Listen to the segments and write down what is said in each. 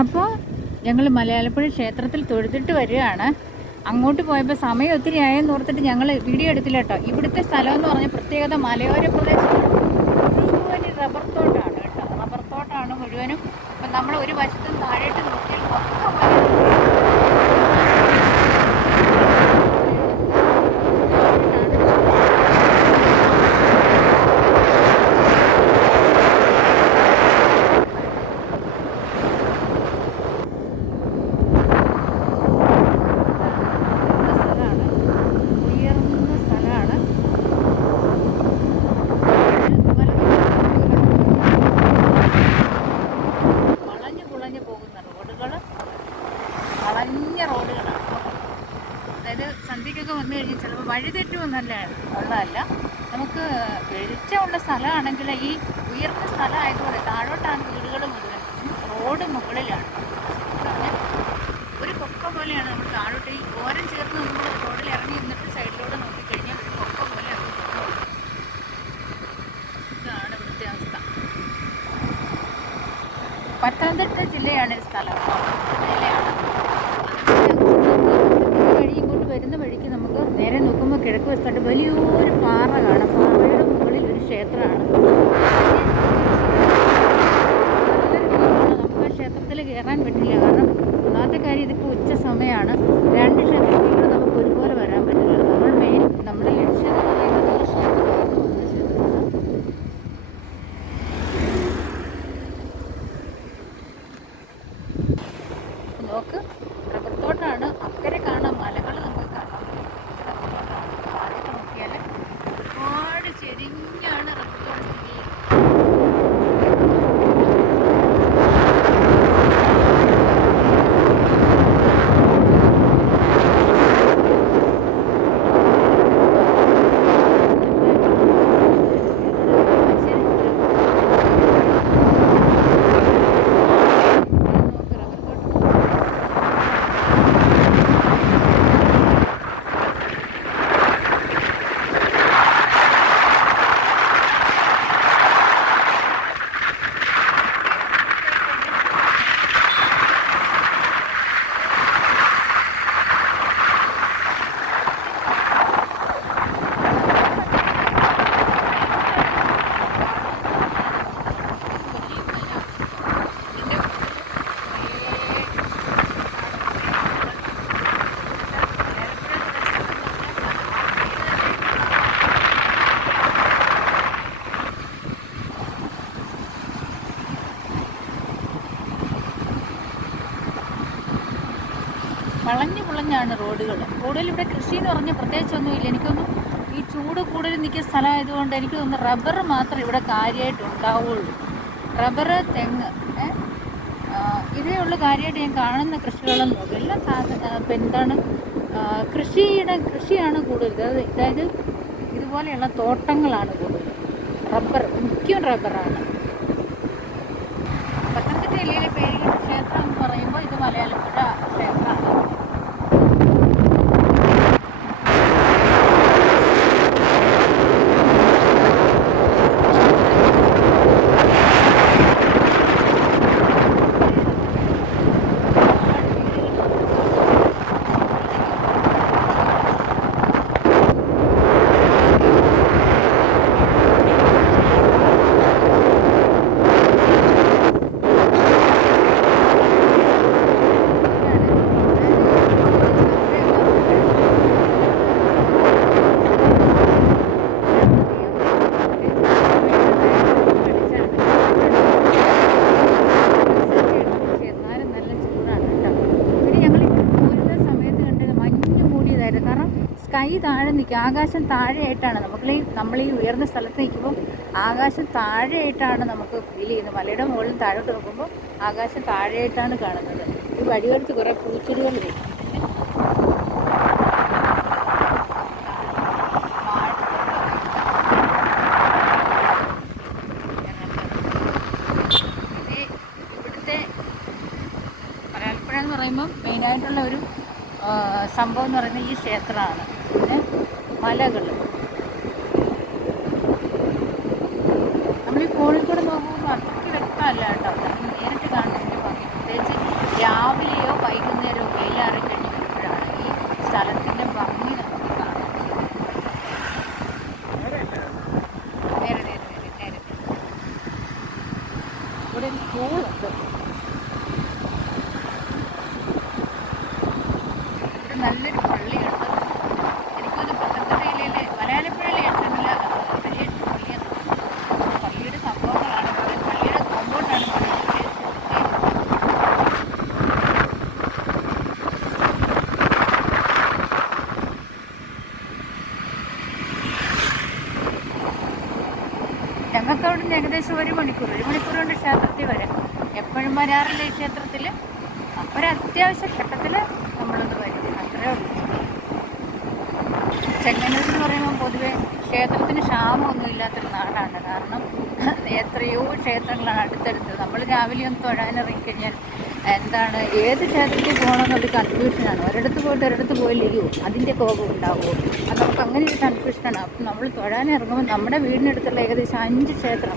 അപ്പോൾ ഞങ്ങൾ മലയാളപ്പുഴ ക്ഷേത്രത്തിൽ തൊഴുതിട്ട് വരികയാണ്. അങ്ങോട്ട് പോയപ്പോൾ സമയം ഒത്തിരി ആയെന്ന് ഓർത്തിട്ട് ഞങ്ങൾ വീഡിയോ എടുത്തില്ല കേട്ടോ. ഇവിടുത്തെ സ്ഥലം എന്ന് പറഞ്ഞാൽ പ്രത്യേകത മലയോര പ്രദേശം മുഴുവനും റബ്ബർ തോട്ടാണ് കേട്ടോ. റബ്ബർ തോട്ടാണ് മുഴുവനും. അപ്പം നമ്മൾ ഒരു വശത്തും താഴേട്ട് നോക്കിയാൽ റോഡുകളാണ്. അതായത് സന്ധ്യക്കൊക്കെ വന്നു കഴിഞ്ഞാൽ ചിലപ്പോൾ വഴി തെറ്റുമെന്നല്ല ഉള്ളതല്ല, നമുക്ക് വെളിച്ചമുള്ള സ്ഥലമാണെങ്കിൽ ഈ ഉയർന്ന സ്ഥലമായതുകൊണ്ട് താഴോട്ടാണ് വീടുകൾ മുഴുവൻ, റോഡ് മുകളിലാണ്. ഒരു കൊക്ക പോലെയാണ് നമ്മൾ താഴോട്ട് ഈ ഓരം ചേർന്ന് നമ്മൾ റോഡിൽ ഇറങ്ങി നിന്നിട്ട് സൈഡിലൂടെ നോക്കിക്കഴിഞ്ഞാൽ ഒരു കൊക്ക പോലെയാണ്. ഇതാണ് ഇവിടുത്തെ അവസ്ഥ. പത്തനംതിട്ട ജില്ലയാണ് ഈ സ്ഥലം, ജില്ലയാണ്. വഴി ഇങ്ങോട്ട് വരുന്ന വഴിക്ക് നമുക്ക് നേരെ നോക്കുമ്പോൾ കിഴക്ക് വശത്തായിട്ട് വലിയൊരു പാറ കാണാം. പാറയുടെ മുകളിൽ ഒരു ക്ഷേത്രമാണ്. നമുക്ക് ആ ക്ഷേത്രത്തിൽ കയറാൻ പറ്റില്ല. കാരണം ഒന്നാമത്തെ കാര്യം ഇതിപ്പോൾ ഉച്ച സമയമാണ്. രണ്ട് ക്ഷേത്രത്തിലൂടെ നമുക്ക് ഒരുപോലെ വരാൻ പറ്റില്ല. നമ്മുടെ ലക്ഷ്യം എന്ന് പറയുന്നത് ഈ ക്ഷേത്രമാണ്. നോക്ക്, റബ്ബർത്തോട്ടാണ്. അക്കരെ കാണാം മലകൾ, നമുക്ക് കാണാം. താഴേക്ക് നോക്കിയാൽ ഒരുപാട് ചെരിഞ്ഞാണ് റബ്ബർത്തോട്ട് സ്ഥിതി ചെയ്യുന്നത്. വളഞ്ഞു പുളഞ്ഞാണ് റോഡുകൾ. ഇവിടെ കൃഷി എന്ന് പറഞ്ഞാൽ പ്രത്യേകിച്ചൊന്നുമില്ല. എനിക്കൊന്നും ഈ ചൂട് കൂടുതൽ നിൽക്കുന്ന സ്ഥലമായതുകൊണ്ട് എനിക്ക് തോന്നുന്നു റബ്ബർ മാത്രമേ ഇവിടെ കാര്യമായിട്ട് ഉണ്ടാവുള്ളൂ. റബ്ബർ, തെങ്ങ്, ഇതേ ഉള്ളൂ കാര്യമായിട്ട് ഞാൻ കാണുന്ന കൃഷികളെന്ന് നോക്കും. എല്ലാം എന്താണ് കൃഷിയാണ് കൂടുതൽ. അതായത് ഇതുപോലെയുള്ള തോട്ടങ്ങളാണ് കൂടുതൽ. റബ്ബർ, മുഖ്യം റബ്ബറാണ്. പത്തനംതിട്ട ജില്ലയിലെ പേരുകേട്ട ക്ഷേത്രം എന്ന് പറയുമ്പോൾ ഇത് മലയാളപ്പുഴ ക്ഷേത്രമാണ്. കാരണം സ്കൈ താഴെ നിൽക്കുക, ആകാശം താഴെയായിട്ടാണ്. നമ്മൾ ഈ ഉയർന്ന സ്ഥലത്ത് നിൽക്കുമ്പോൾ ആകാശം താഴെയായിട്ടാണ് നമുക്ക് ഫീൽ ചെയ്യുന്നത്. മലയുടെ മുകളിൽ താഴോട്ട് നോക്കുമ്പോൾ ആകാശം താഴെയായിട്ടാണ് കാണുന്നത്. ഈ വഴിയെടുത്ത് കുറേ പൂച്ചെടികൾ വരും. ഇവിടുത്തെ മലയാളപ്പുഴ എന്ന് പറയുമ്പം മെയിനായിട്ടുള്ള ഒരു സംഭവം എന്ന് പറയുന്നത് ഈ ക്ഷേത്രമാണ്. പിന്നെ മലകൾ, നമ്മൾ ഈ ഫോണിൽ കൂടെ നോക്കുമ്പോൾ അത്രയ്ക്ക് വ്യക്തമല്ല കേട്ടോ. നേരിട്ട് കാണുന്നതിൻ്റെ ഭംഗി ഏകദേശം 1 മണിക്കൂർ കൊണ്ട് ക്ഷേത്രത്തിൽ വരാം. എപ്പോഴും വരാറില്ല ഈ ക്ഷേത്രത്തിൽ. ഒരത്യാവശ്യ ഘട്ടത്തിൽ നമ്മളൊന്ന് വരും, അത്രേ ഉള്ളൂ. ചെങ്ങന്നൂർ എന്ന് പറയുമ്പോൾ പൊതുവെ ക്ഷേത്രത്തിന് ക്ഷാമമൊന്നും ഇല്ലാത്തൊരു നാടാണ്. കാരണം എത്രയോ ക്ഷേത്രങ്ങളാണ് അടുത്തടുത്ത്. നമ്മൾ രാവിലെ ഒന്ന് തൊഴാനിറങ്ങിക്കഴിഞ്ഞാൽ എന്താണ് ഏത് ക്ഷേത്രത്തിൽ പോകണമെന്നൊരു കൺഫ്യൂഷനാണ്. ഒരിടത്ത് പോയിട്ട് ഒരിടത്ത് പോയില്ലയോ അതിൻ്റെ കോപം ഉണ്ടാവുമോ, അത് നമുക്ക് അങ്ങനെ ഒരു കൺഫ്യൂഷനാണ്. അപ്പം നമ്മൾ തൊഴാനിറങ്ങുമ്പോൾ നമ്മുടെ വീടിനടുത്തുള്ള ഏകദേശം 5-6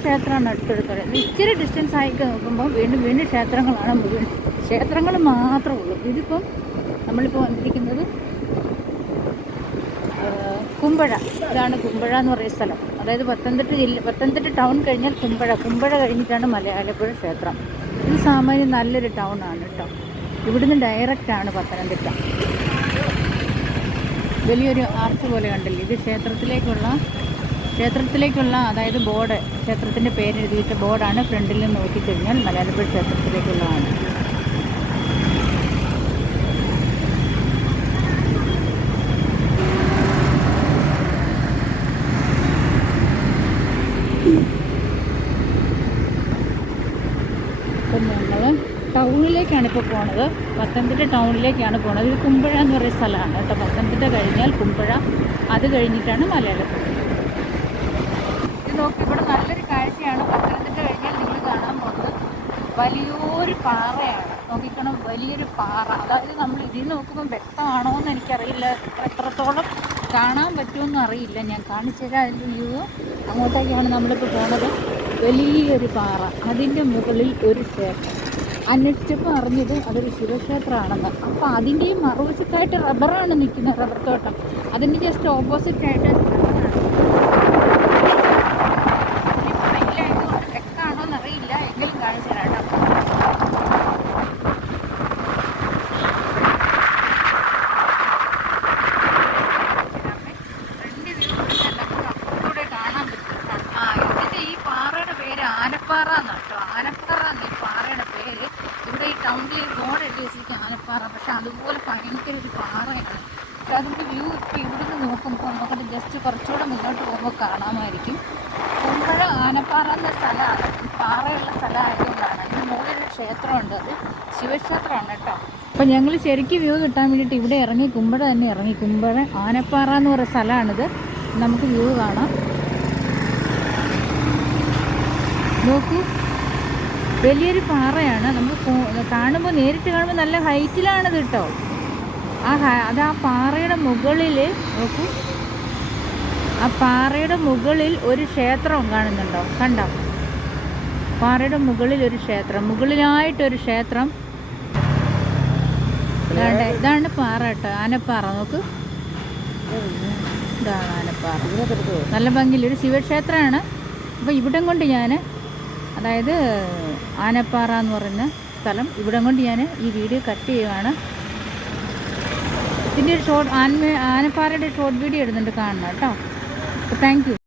ക്ഷേത്രമാണ് അടുത്തടുത്തുള്ളത്. ഇച്ചിരി ഡിസ്റ്റൻസ് ആയിട്ട് നോക്കുമ്പോൾ വീണ്ടും ക്ഷേത്രങ്ങളാണ് മുഴുവൻ. ക്ഷേത്രങ്ങൾ മാത്രമേ ഉള്ളൂ. ഇതിപ്പം നമ്മളിപ്പോൾ വന്നിരിക്കുന്നത് കുമ്പഴ. ഇതാണ് കുമ്പഴ എന്ന് പറയുന്ന സ്ഥലം. അതായത് പത്തനംതിട്ട ടൗൺ കഴിഞ്ഞാൽ കുമ്പഴ കഴിഞ്ഞിട്ടാണ് മലയാലപ്പുഴ ക്ഷേത്രം. ഇത് സാമാന്യം നല്ലൊരു ടൗൺ ആണ് കേട്ടോ. ഇവിടുന്ന് ഡയറക്റ്റാണ് പത്തനംതിട്ട. വലിയൊരു ആർച്ച് പോലെ കണ്ടില്ലേ, ഇത് ക്ഷേത്രത്തിലേക്കുള്ള അതായത് ബോർഡ്, ക്ഷേത്രത്തിൻ്റെ പേര് എഴുതി വെച്ച ബോർഡാണ്. ഫ്രണ്ടിൽ നിന്ന് നോക്കിക്കഴിഞ്ഞാൽ മലയാലപ്പുഴ ക്ഷേത്രത്തിലേക്കുള്ളതാണ്. അപ്പം നമ്മൾ ടൗണിലേക്കാണ് ഇപ്പോൾ പോണത്. പത്തനംതിട്ട ടൗണിലേക്കാണ് പോണത്. ഇത് കുമ്പഴ എന്ന് പറയുന്ന സ്ഥലമാണ് കേട്ടോ. പത്തനംതിട്ട കഴിഞ്ഞാൽ കുമ്പഴ, അത് കഴിഞ്ഞിട്ടാണ് മലയാളപ്പുഴ. ഇത് നോക്കി, ഇവിടെ നല്ലൊരു കാഴ്ചയാണ്. പത്തനംതിട്ട കഴിഞ്ഞാൽ നിങ്ങൾ കാണാൻ പോകുന്നത് വലിയൊരു പാറയാണ്. നോക്കിക്കണം, വലിയൊരു പാറ. അതായത് നമ്മൾ ഇതിൽ നോക്കുമ്പോൾ വ്യക്തമാണോ എന്ന് എനിക്കറിയില്ല, എത്രത്തോളം കാണാൻ പറ്റുമെന്നും അറിയില്ല. ഞാൻ കാണിച്ചു തരാം അതിൻ്റെ വ്യൂ. അങ്ങോട്ടേക്കാണ് നമ്മളിപ്പോൾ പോണത്. വലിയൊരു പാറ, അതിൻ്റെ മുകളിൽ ഒരു ക്ഷേത്രം. അന്വേഷിച്ചപ്പോൾ അറിഞ്ഞത് അതൊരു ശിവക്ഷേത്രമാണെന്ന്. അപ്പോൾ അതിൻ്റെയും മറുവശത്തായിട്ട് റബ്ബറാണ് നിൽക്കുന്നത്, റബ്ബർ തോട്ടം. അതിൻ്റെ ജസ്റ്റ് ഓപ്പോസിറ്റായിട്ട് വെക്കാണോ എന്നറിയില്ല, എങ്കിലും കാണിച്ചു തരാം കേട്ടോ. ആനപ്പാറ എന്നാണ് കേട്ടോ. ആനപ്പാറ എന്ന ഈ പാറയുടെ പേര്. ഇവിടെ ഈ ടൗണിൽ ബോർഡ് എഴുതി വെച്ചിരിക്കുക ആനപ്പാറ. പക്ഷെ അതുപോലെ ഭയങ്കര ഒരു പാറയാണ്. പക്ഷെ അതിൻ്റെ വ്യൂ ഇപ്പോൾ ഇവിടുന്ന് നോക്കുമ്പോൾ നമുക്കത് ജസ്റ്റ് കുറച്ചുകൂടെ മുന്നോട്ട് പോകുമ്പോൾ കാണാമായിരിക്കും. കുമ്പഴ ആനപ്പാറ എന്ന സ്ഥലമാണ്, പാറയുള്ള സ്ഥലമായതുകൊണ്ടാണ്. ഇതിന് മുകളിലൊരു ക്ഷേത്രമുണ്ട്, അത് ശിവക്ഷേത്രമാണ് കേട്ടോ. അപ്പം ഞങ്ങൾ ശരിക്കും വ്യൂ കിട്ടാൻ വേണ്ടിയിട്ട് ഇവിടെ ഇറങ്ങി, കുമ്പഴ തന്നെ ഇറങ്ങി. കുമ്പഴ ആനപ്പാറ എന്ന് പറയുന്ന സ്ഥലമാണിത്. നമുക്ക് വ്യൂ കാണാം. നോക്കൂ, വലിയൊരു പാറയാണ്. നമുക്ക് കാണുമ്പോൾ, നേരിട്ട് കാണുമ്പോൾ നല്ല ഹൈറ്റിലാണിത് കേട്ടോ. അത് ആ പാറയുടെ മുകളിൽ നോക്കൂ, ആ പാറയുടെ മുകളിൽ ഒരു ക്ഷേത്രം കാണുന്നുണ്ടോ? കണ്ടോ? പാറയുടെ മുകളിൽ ഒരു ക്ഷേത്രം, മുകളിലായിട്ടൊരു ക്ഷേത്രം. ഇതാണ് പാറ കേട്ടോ, ആനപ്പാറ. നോക്ക്, ഇതാണ് ആനപ്പാറ. നല്ല ഭംഗിയിൽ ഒരു ശിവക്ഷേത്രമാണ്. അപ്പോൾ ഇവിടം കൊണ്ട് ഞാൻ, അതായത് ആനപ്പാറ എന്ന് പറയുന്ന സ്ഥലം, ഇവിടം കൊണ്ട് ഞാൻ ഈ വീഡിയോ കട്ട് ചെയ്യുകയാണ്. ഇതിൻ്റെ ഒരു ആനപ്പാറയുടെ ഷോർട്ട് വീഡിയോ ഇടുന്നുണ്ട്, കാണണം കേട്ടോ. അപ്പോൾ താങ്ക് യു.